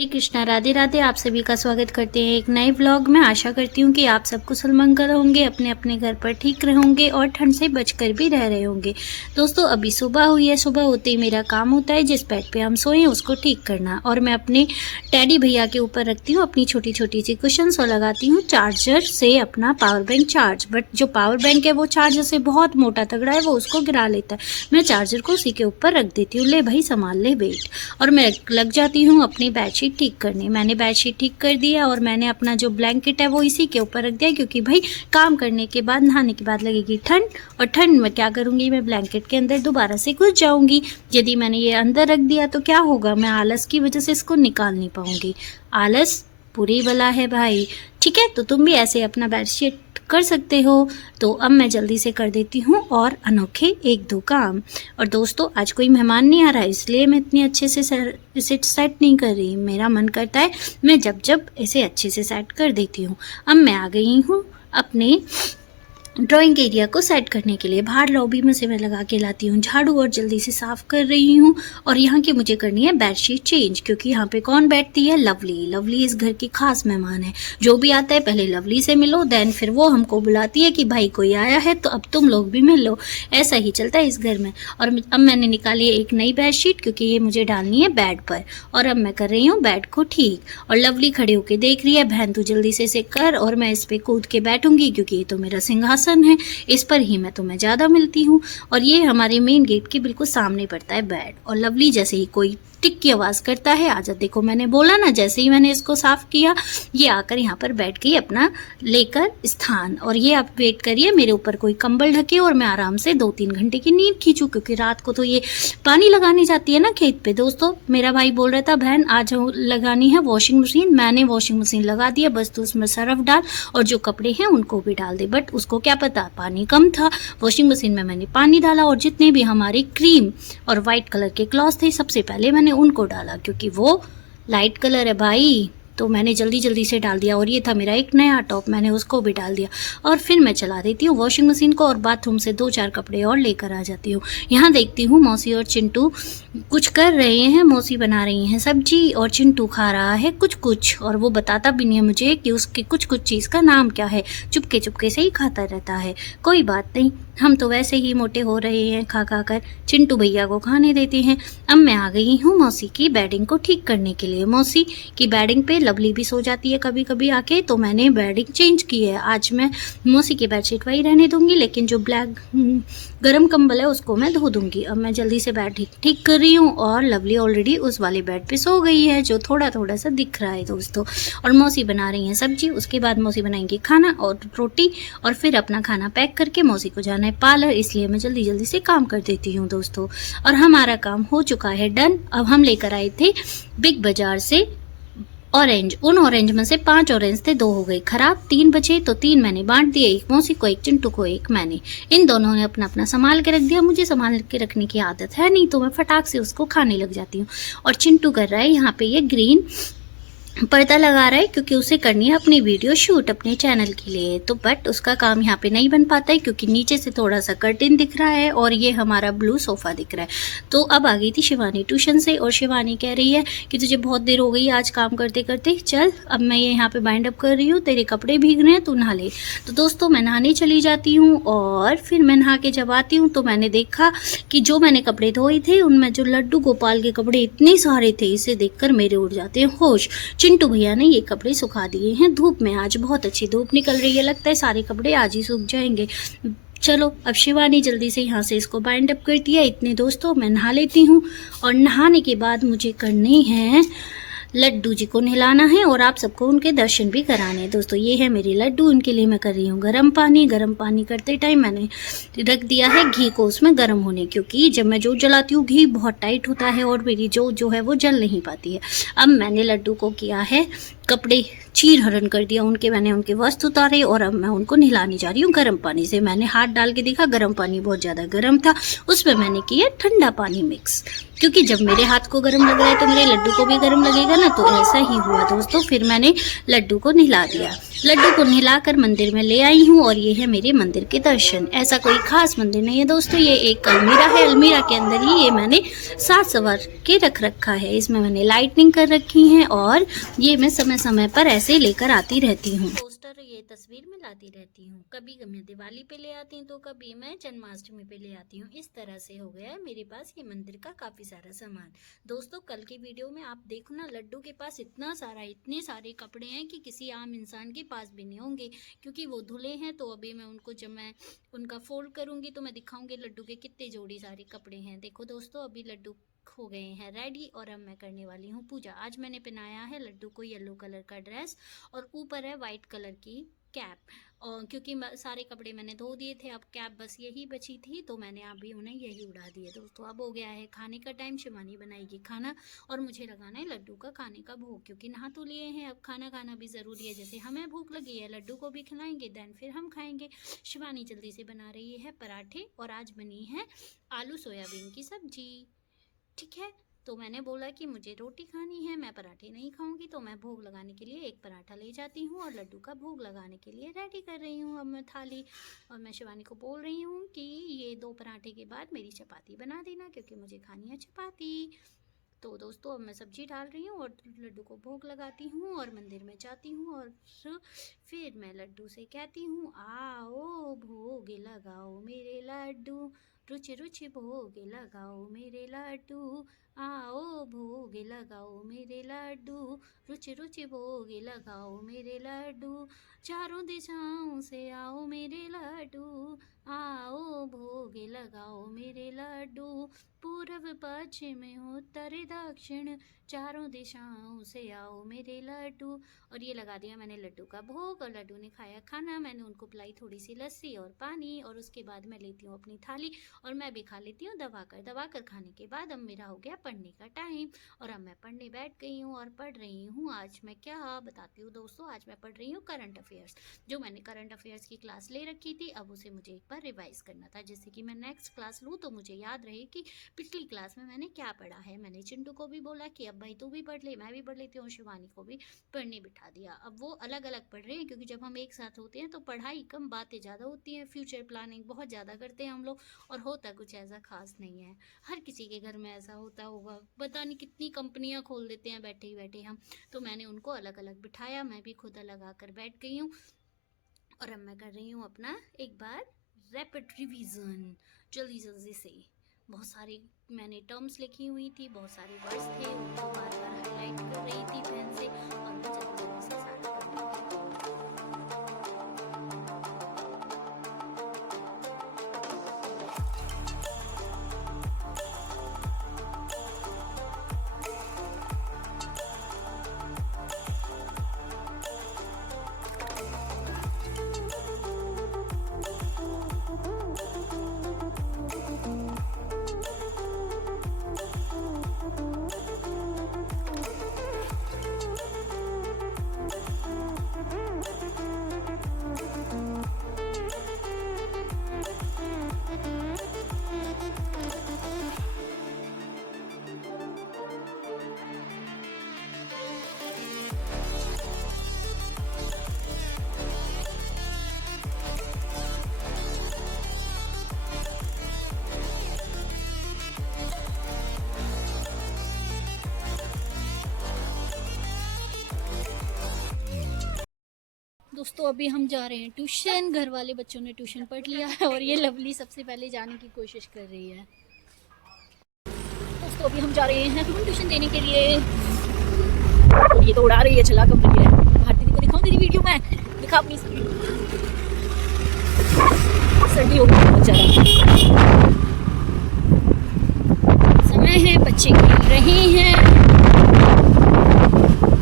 हरे कृष्णा, राधे राधे। आप सभी का स्वागत करते हैं एक नए व्लॉग में। आशा करती हूँ कि आप सब कुशल मंगल होंगे, अपने अपने घर पर ठीक रहोगे और ठंड से बचकर भी रह रहे होंगे। दोस्तों, अभी सुबह हुई है। सुबह होते ही मेरा काम होता है जिस बेड पे हम सोए उसको ठीक करना, और मैं अपने टैडी भैया के ऊपर रखती हूँ अपनी छोटी छोटी सी कुशन्स और लगाती हूँ चार्जर से अपना पावर बैंक चार्ज। बट जो पावर बैंक है वो चार्जर से बहुत मोटा तगड़ा है, वो उसको गिरा लेता है। मैं चार्जर को उसी के ऊपर रख देती हूँ, ले भाई संभाल ले वेट, और मैं लग जाती हूँ अपनी बेडशीट ठीक करने। मैंने बेडशीट ठीक कर दिया और मैंने अपना जो ब्लैंकेट है वो इसी के ऊपर रख दिया, क्योंकि भाई काम करने के बाद, नहाने के बाद लगेगी ठंड, और ठंड में क्या करूँगी, मैं ब्लैंकेट के अंदर दोबारा से घुस जाऊँगी। यदि मैंने ये अंदर रख दिया तो क्या होगा, मैं आलस की वजह से इसको निकाल नहीं पाऊँगी। आलस बुरी बला है भाई। ठीक है, तो तुम भी ऐसे अपना बेडशीट कर सकते हो। तो अब मैं जल्दी से कर देती हूँ और अनोखे एक दो काम। और दोस्तों, आज कोई मेहमान नहीं आ रहा है, इसलिए मैं इतनी अच्छे से इसे सेट नहीं कर रही। मेरा मन करता है मैं जब जब इसे अच्छे से सेट कर देती हूँ। अब मैं आ गई हूँ अपने ड्राइंग एरिया को सेट करने के लिए। बाहर लॉबी में से मैं लगा के लाती हूँ झाड़ू और जल्दी से साफ़ कर रही हूँ। और यहाँ की मुझे करनी है बेडशीट चेंज, क्योंकि यहाँ पे कौन बैठती है, लवली। लवली इस घर की खास मेहमान है। जो भी आता है पहले लवली से मिलो, देन फिर वो हमको बुलाती है कि भाई कोई आया है तो अब तुम लोग भी मिल लो। ऐसा ही चलता है इस घर में। और अब मैंने निकाली है एक नई बेडशीट, क्योंकि ये मुझे डालनी है बेड पर। और अब मैं कर रही हूँ बेड को ठीक। और लवली खड़ी होकर देख रही है, बहन तू जल्दी से इसे कर और मैं इस पर कूद के बैठूंगी, क्योंकि ये तो मेरा सिंहासन है, इस पर ही मैं तुम्हें ज़्यादा मिलती हूँ। और ये हमारे मेन गेट के बिल्कुल सामने पड़ता है बेड। और लवली जैसे ही कोई टिक की आवाज़ करता है, आजा देखो, मैंने बोला ना, जैसे ही मैंने इसको साफ़ किया ये आकर यहाँ पर बैठ गई अपना लेकर स्थान। और ये आप वेट करिए, मेरे ऊपर कोई कंबल ढके और मैं आराम से 2-3 घंटे की नींद खींचूँ, क्योंकि रात को तो ये पानी लगानी जाती है ना खेत पे। दोस्तों, मेरा भाई बोल रहा था बहन आज लगानी है वॉशिंग मशीन। मैंने वॉशिंग मशीन लगा दिया, बस तो उसमें सर्फ डाल और जो कपड़े हैं उनको भी डाल दे। बट उसको क्या पता, पानी कम था। वॉशिंग मशीन में मैंने पानी डाला और जितने भी हमारे क्रीम और वाइट कलर के क्लॉथ थे सबसे पहले मैंने उनको डाला, क्योंकि वो लाइट कलर है भाई, तो मैंने जल्दी जल्दी से डाल दिया। और ये था मेरा एक नया टॉप, मैंने उसको भी डाल दिया। और फिर मैं चला देती हूँ वॉशिंग मशीन को और बाथरूम से 2-4 कपड़े और लेकर आ जाती हूँ। यहाँ देखती हूँ मौसी और चिंटू कुछ कर रहे हैं। मौसी बना रही हैं सब्जी और चिंटू खा रहा है कुछ कुछ, और वो बताता भी नहीं है मुझे कि उसके कुछ कुछ चीज़ का नाम क्या है। चुपके चुपके से ही खाता रहता है। कोई बात नहीं, हम तो वैसे ही मोटे हो रहे हैं खा खा कर। चिंटू भैया को खाने देते हैं। अब मैं आ गई हूँ मौसी की बेडिंग को ठीक करने के लिए। मौसी की बेडिंग पे लवली भी सो जाती है कभी कभी आके, तो मैंने बेडिंग चेंज की है। आज मैं मौसी की बेडशीट वही रहने दूंगी, लेकिन जो ब्लैक गरम कंबल है उसको मैं धो दूंगी। अब मैं जल्दी से बेड ठीक कर रही हूँ और लवली ऑलरेडी उस वाले बेड पे सो गई है, जो थोड़ा थोड़ा सा दिख रहा है दोस्तों। और मौसी बना रही हैं सब्जी, उसके बाद मौसी बनाएंगी खाना और रोटी, और फिर अपना खाना पैक करके मौसी को जाना है पार्लर, इसलिए मैं जल्दी जल्दी से काम कर देती हूँ दोस्तों। और हमारा काम हो चुका है डन। अब हम लेकर आए थे बिग बाजार से ऑरेंज। उन ऑरेंज में से 5 ऑरेंज थे, 2 हो गए खराब, 3 बचे, तो 3 मैंने बांट दिए, एक मौसी को, एक चिंटू को, एक मैंने। इन दोनों ने अपना अपना संभाल के रख दिया। मुझे संभाल के रखने की आदत है नहीं, तो मैं फटाक से उसको खाने लग जाती हूँ। और चिंटू कर रहा है यहाँ पे ये ग्रीन पर्दा लगा रहा है, क्योंकि उसे करनी है अपनी वीडियो शूट अपने चैनल के लिए। तो बट उसका काम यहाँ पे नहीं बन पाता है, क्योंकि नीचे से थोड़ा सा कर्टेन दिख रहा है और ये हमारा ब्लू सोफ़ा दिख रहा है। तो अब आ गई थी शिवानी ट्यूशन से, और शिवानी कह रही है कि तुझे बहुत देर हो गई आज काम करते करते, चल अब मैं ये यहाँ पे बाइंड अप कर रही हूँ, तेरे कपड़े भीग रहे हैं, तू नहा ले। तो दोस्तों, मैं नहाने चली जाती हूँ और फिर मैं नहा के जब आती हूँ तो मैंने देखा कि जो मैंने कपड़े धोए थे उनमें जो लड्डू गोपाल के कपड़े इतने सारे थे, इसे देखकर मेरे उड़ जाते हैं होश। चिंटू भैया ने ये कपड़े सुखा दिए हैं धूप में। आज बहुत अच्छी धूप निकल रही है, लगता है सारे कपड़े आज ही सूख जाएंगे। चलो, अब शिवानी जल्दी से यहाँ से इसको बाइंड अप करती है। इतने दोस्तों मैं नहा लेती हूँ, और नहाने के बाद मुझे करनी है लड्डू जी को नहलाना है और आप सबको उनके दर्शन भी कराने हैं। दोस्तों, ये है मेरे लड्डू, उनके लिए मैं कर रही हूँ गर्म पानी। गर्म पानी करते टाइम मैंने रख दिया है घी को उसमें गर्म होने, क्योंकि जब मैं जोत जलाती हूँ घी बहुत टाइट होता है और मेरी जोत जो है वो जल नहीं पाती है। अब मैंने लड्डू को किया है कपड़े चीर हरण कर दिया उनके। मैंने उनके वस्त्र उतारे और अब मैं उनको नहलाने जा रही हूँ गर्म पानी से। मैंने हाथ डाल के देखा गर्म पानी बहुत ज़्यादा गर्म था, उसमें मैंने किया ठंडा पानी मिक्स, क्योंकि जब मेरे हाथ को गर्म लग रहा है तो मेरे लड्डू को भी गर्म लगेगा ना। तो ऐसा ही हुआ दोस्तों। फिर मैंने लड्डू को नहला दिया। लड्डू को नहलाकर मंदिर में ले आई हूँ और ये है मेरे मंदिर के दर्शन। ऐसा कोई खास मंदिर नहीं है दोस्तों, ये एक अलमीरा है। अलमीरा के अंदर ही ये मैंने साज सवार के रख रखा है। इसमें मैंने लाइटनिंग कर रखी है और ये मैं समय समय पर ऐसे लेकर आती रहती हूँ। पोस्टर ये तस्वीर में लाती रहती हूँ, कभी मैं दिवाली पे ले आती हूँ तो कभी मैं जन्माष्टमी पे ले आती हूँ। इस तरह से हो गया है मेरे पास ये मंदिर का काफी सारा सामान। दोस्तों कल की वीडियो में आप देखो ना, लड्डू के पास इतना सारा इतने सारे कपड़े हैं कि किसी आम इंसान के पास भी नहीं होंगे, क्योंकि वो धुले हैं। तो अभी मैं उनको जब मैं उनका फोल्ड करूंगी तो मैं दिखाऊंगी लड्डू के कितने जोड़ी सारे कपड़े हैं। देखो दोस्तों अभी लड्डू हो गए हैं रेडी और अब मैं करने वाली हूँ पूजा। आज मैंने पहनाया है लड्डू को येलो कलर का ड्रेस और ऊपर है वाइट कलर की कैप, और क्योंकि सारे कपड़े मैंने धो दिए थे, अब कैप बस यही बची थी तो मैंने अभी उन्हें यही उड़ा दिए। दोस्तों अब हो गया है खाने का टाइम, शिवानी बनाएगी खाना और मुझे लगाना है लड्डू का खाने का भोग, क्योंकि नहा तो लिए हैं अब खाना खाना भी ज़रूरी है। जैसे हमें भूख लगी है लड्डू को भी खिलाएंगे, देन फिर हम खाएंगे। शिवानी जल्दी से बना रही है पराठे और आज बनी है आलू सोयाबीन की सब्जी। ठीक है, तो मैंने बोला कि मुझे रोटी खानी है, मैं पराठे नहीं खाऊंगी, तो मैं भोग लगाने के लिए एक पराठा ले जाती हूँ और लड्डू का भोग लगाने के लिए रेडी कर रही हूँ अब मैं थाली। और मैं शिवानी को बोल रही हूँ कि ये 2 पराठे के बाद मेरी चपाती बना देना, क्योंकि मुझे खानी है चपाती। तो दोस्तों अब मैं सब्जी डाल रही हूँ और लड्डू को भोग लगाती हूँ और मंदिर में जाती हूँ और फिर मैं लड्डू से कहती हूँ आओ भोग लगाओ मेरे लड्डू, रुचि रुचि भोग लगाओ मेरे लड्डू, आओ भोग लगाओ मेरे लड्डू, रुचि रुचि भोग लगाओ मेरे लड्डू, चारों दिशाओं से आओ मेरे लड्डू, आओ भोग लगाओ मेरे लड्डू, पूर्व पश्चिम उत्तर दक्षिण चारों दिशाओं से आओ मेरे लड्डू। और ये लगा दिया मैंने लड्डू का भोग और लड्डू ने खाया खाना। मैंने उनको पिलाई थोड़ी सी लस्सी और पानी और उसके बाद मैं लेती हूँ अपनी थाली और मैं भी खा लेती हूँ दबा कर खाने के बाद अब मेरा हो गया पढ़ने का टाइम और अब मैं पढ़ने बैठ गई हूँ और पढ़ रही हूँ। आज मैं क्या बताती हूँ दोस्तों, आज मैं पढ़ रही हूँ करंट अफेयर्स। जो मैंने करंट अफेयर्स की क्लास ले रखी थी अब उसे मुझे एक बार रिवाइज करना था, जिससे कि मैं नेक्स्ट क्लास लूँ तो मुझे याद रहे कि पिछली क्लास में मैंने क्या पढ़ा है। मैंने चिंटू को भी बोला कि अब भाई तू भी पढ़ ले, मैं भी पढ़ लेती हूँ, शिवानी को भी पढ़ने बिठा दिया। अब वो अलग अलग पढ़ रहे हैं, क्योंकि जब हम एक साथ होते हैं तो पढ़ाई कम बातें ज़्यादा होती हैं। फ्यूचर प्लानिंग बहुत ज़्यादा करते हैं हम लोग और होता कुछ ऐसा खास नहीं है। हर किसी के घर में ऐसा होता होगा, पता नहीं कितनी कंपनियां खोल देते हैं बैठे ही बैठे हम। तो मैंने उनको अलग अलग बिठाया, मैं भी खुद अलग आकर बैठ गई हूँ और अब मैं कर रही हूँ अपना एक बार रैपिड रिवीजन जल्दी जल्दी से। बहुत सारी मैंने टर्म्स लिखी हुई थी, बहुत सारे वर्ड्स थे, उनको बार बार हाईलाइट कर रही थी पेन से और मैं जल्दी जल्दी से सारा कर रही थी। दोस्तों अभी हम जा रहे हैं ट्यूशन, घर वाले बच्चों ने ट्यूशन पढ़ लिया है और ये लवली सबसे पहले जाने की कोशिश कर रही है। दोस्तों अभी हम जा रहे हैं ट्यूशन देने के लिए और ये तो उड़ा रही है, चला कब रही है। भारती दीदी को दिखाऊं तेरी वीडियो में, दिखा अपनी सर्दी हो गई बहुत ज़्यादा। समय है, बच्चे खेल रहे हैं,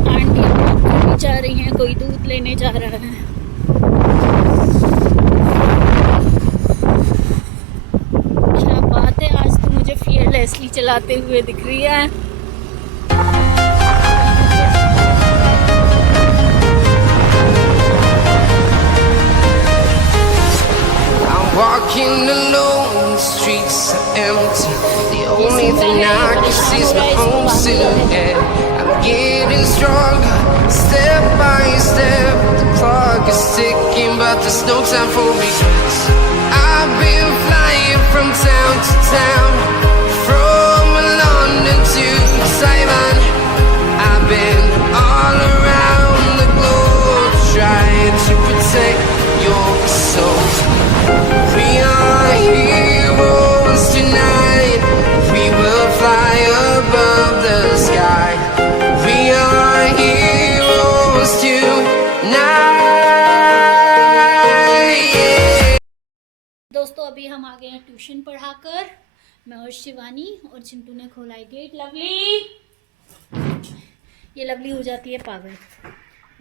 आंटी जा रही हैं, कोई दूध लेने जा रहा है। क्या बात है, आज तो मुझे फियरलेसली चलाते हुए दिख रही है। stronger, step by step. The clock is ticking, but there's no time for regrets. I've been flying from town to town, from London to Taiwan. I've been all around the globe, trying to protect your soul. We are heroes tonight. We will fly above the sky. We are heroes tonight. Yeah. दोस्तों अभी हम आ गए हैं tuition पढ़ाकर, मैं और शिवानी, और चिंटू ने खोला है गेट। लवली, ये लवली हो जाती है पागल,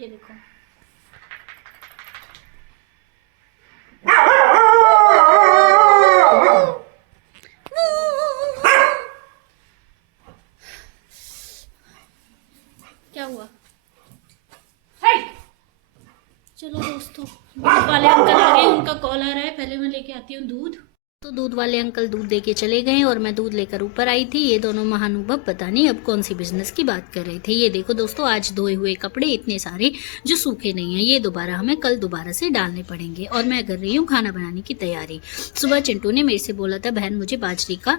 ये देखो। क्या हुआ? चलो दोस्तों, दूध वाले अंकल आ गए, उनका कॉल आ रहा है, पहले मैं लेके आती हूँ दूध। तो दूध वाले अंकल दूध देके चले गए और मैं दूध लेकर ऊपर आई थी। ये दोनों महानुभाव पता नहीं अब कौन सी बिजनेस की बात कर रहे थे। ये देखो दोस्तों, आज धोए हुए कपड़े इतने सारे जो सूखे नहीं हैं, ये दोबारा हमें कल दोबारा से डालने पड़ेंगे। और मैं कर रही हूँ खाना बनाने की तैयारी। सुबह चिंटू ने मेरे से बोला था, बहन मुझे बाजरे का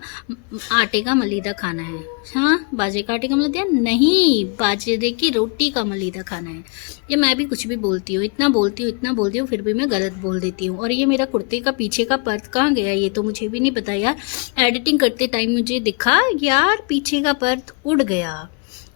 आटे का मलीदा खाना है। हाँ, बाजरे का आटे का मलीदा नहीं, बाजरे की रोटी का मलीदा खाना है। ये मैं भी कुछ भी बोलती हूँ, इतना बोलती हूँ, फिर भी मैं गलत बोल देती हूँ। और ये मेरा कुर्ते का पीछे का पर्द कहाँ गया, ये तो मुझे भी नहीं पता यार। एडिटिंग करते टाइम मुझे दिखा यार, पीछे का पर्द उड़ गया।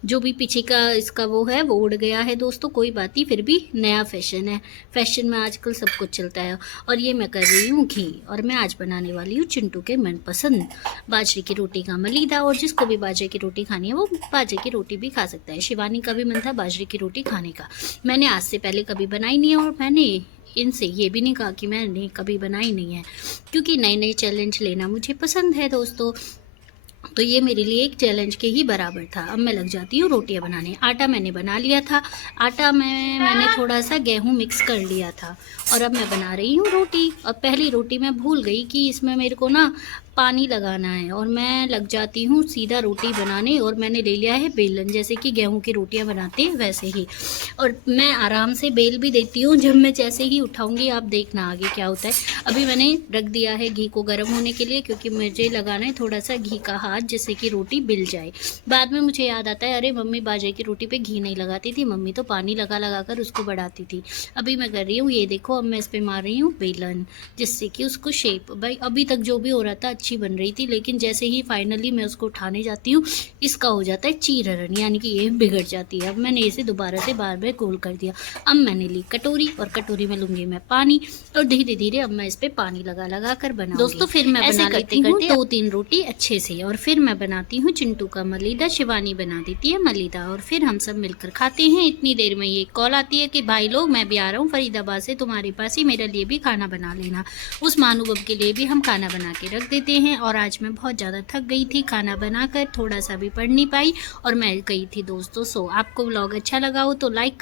जो भी पीछे का इसका वो है वो उड़ गया है दोस्तों, कोई बात नहीं, फिर भी नया फैशन है। फैशन में आजकल सब कुछ चलता है। और ये मैं कर रही हूँ घी, और मैं आज बनाने वाली हूँ चिंटू के मनपसंद बाजरे की रोटी का मलीदा। और जिसको भी बाजरे की रोटी खानी है वो बाजरे की रोटी भी खा सकता है। शिवानी का भी मन था बाजरे की रोटी खाने का। मैंने आज से पहले कभी बनाई नहीं है, और मैंने इनसे ये भी नहीं कहा कि मैंने कभी बनाई नहीं है, क्योंकि नए नए चैलेंज लेना मुझे पसंद है दोस्तों। तो ये मेरे लिए एक चैलेंज के ही बराबर था। अब मैं लग जाती हूँ रोटियाँ बनाने। आटा मैंने बना लिया था, आटा में मैंने थोड़ा सा गेहूँ मिक्स कर लिया था, और अब मैं बना रही हूँ रोटी। और पहली रोटी मैं भूल गई कि इसमें मेरे को ना पानी लगाना है, और मैं लग जाती हूँ सीधा रोटी बनाने। और मैंने ले लिया है बेलन, जैसे कि गेहूं की रोटियां बनाते हैं वैसे ही। और मैं आराम से बेल भी देती हूँ, जब मैं जैसे ही उठाऊंगी आप देखना आगे क्या होता है। अभी मैंने रख दिया है घी को गर्म होने के लिए, क्योंकि मुझे लगाना है थोड़ा सा घी का हाथ, जिससे कि रोटी बिल जाए। बाद में मुझे याद आता है, अरे मम्मी बाजरे की रोटी पे घी नहीं लगाती थी, मम्मी तो पानी लगा लगा कर उसको बढ़ाती थी। अभी मैं कर रही हूँ, ये देखो, अब मैं इस पर मार रही हूँ बेलन, जिससे कि उसको शेप, भाई अभी तक जो भी हो रहा था अच्छी बन रही थी, लेकिन जैसे ही फाइनली मैं उसको उठाने जाती हूँ, इसका हो जाता है चीरहरण, यानी कि ये बिगड़ जाती है। अब मैंने इसे दोबारा से बार बार गोल कर दिया। अब मैंने ली कटोरी, और कटोरी में लूंगी मैं पानी, और धीरे धीरे अब मैं इस पे पानी लगा लगा कर बनाऊंगी दोस्तों। फिर मैं बना लेती हूँ 2-3 रोटी अच्छे से, और फिर मैं बनाती हूँ चिंटू का मलीदा, शिवानी बना देती है मलीदा, और फिर हम सब मिलकर खाते हैं। इतनी देर में ये कॉल आती है कि भाई लोग मैं भी आ रहा हूँ फरीदाबाद से, तुम्हारे पास ही, मेरे लिए भी खाना बना लेना। उस महानुभव के लिए भी हम खाना बना के रख देते हैं। और आज मैं बहुत ज़्यादा थक गई थी खाना बनाकर, थोड़ा सा भी पढ़ नहीं पाई, और मैं गई थी दोस्तों सो। आपको व्लॉग अच्छा लगा हो तो लाइक